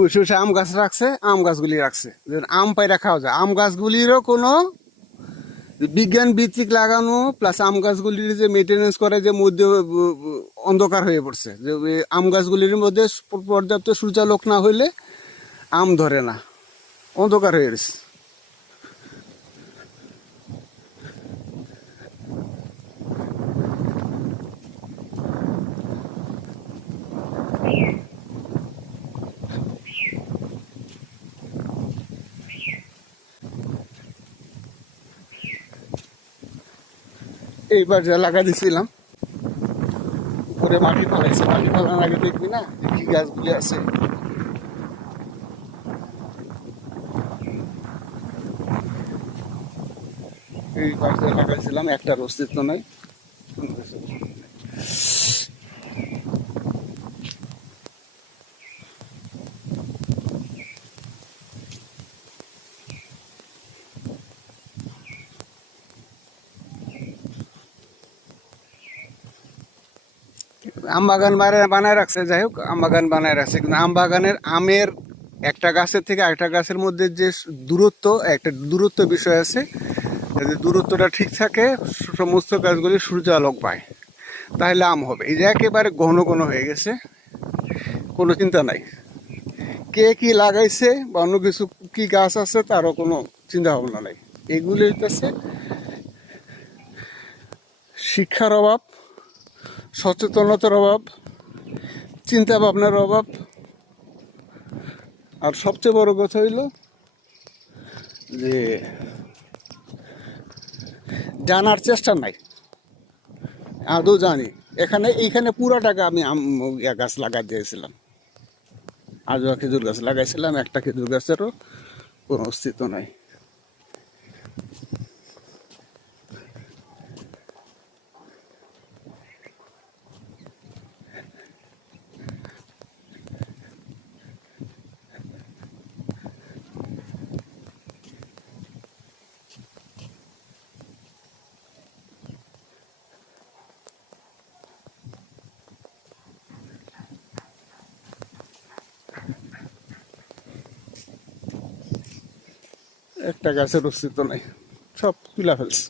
উঁচু উঁচু আম গাছ রাখছে, আম গাছগুলি রাখছে আম পায়রা খাওয়া যায়। আম গাছগুলিরও কোনো বিজ্ঞান ভিত্তিক লাগানো প্লাস আম গাছগুলির যে মেনটেনেন্স করে যে মধ্যে অন্ধকার হয়ে পড়ছে, যে আম গাছগুলির মধ্যে পর্যাপ্ত সূর্যালোক না হইলে আম ধরে না, অন্ধকার হয়ে গেছে। এইবার যা লাগা দিছিলাম উপরে মাটি ফেলাইছে, মাটি ফেলানোর আগে দেখবি না কি গাছগুলি আছে। এই পাশে লাগাইছিলাম, একটার অস্তিত্ব নাই। আম বাগান বানায় রাখছে, যাই হোক আম বাগান বানায় রাখছে, কিন্তু আম বাগানের আমের একটা গাছের থেকে আরেকটা গাছের মধ্যে যে দূরত্ব, একটা দূরত্ব বিষয় আছে। যদি দূরত্বটা ঠিক থাকে, সমস্ত গাছগুলি সূর্য আলোক পায়, তাহলে আম হবে। এই যে একেবারে ঘন ঘন হয়ে গেছে, কোনো চিন্তা নাই। কে কি লাগাইছে বা অন্য কিছু কি গাছ আছে তারও কোনো চিন্তা ভাবনা নাই। এগুলি হইতেছে শিক্ষার অভাব, সচেতনতার অভাব, চিন্তা ভাবনার অভাব। আর সবচেয়ে বড় কথা হইল যে জানার চেষ্টা নাই। আদৌ জানি এইখানে পুরো টাকা আমি আম গাছ লাগাই দিয়েছিলাম, আজও খেজুর গাছ লাগাইছিলাম, একটা খেজুর গাছেরও কোনো অস্তিত্ব নাই। একটা গাছের অস্তিত্ব নাই, সব তুলা ফেলছে।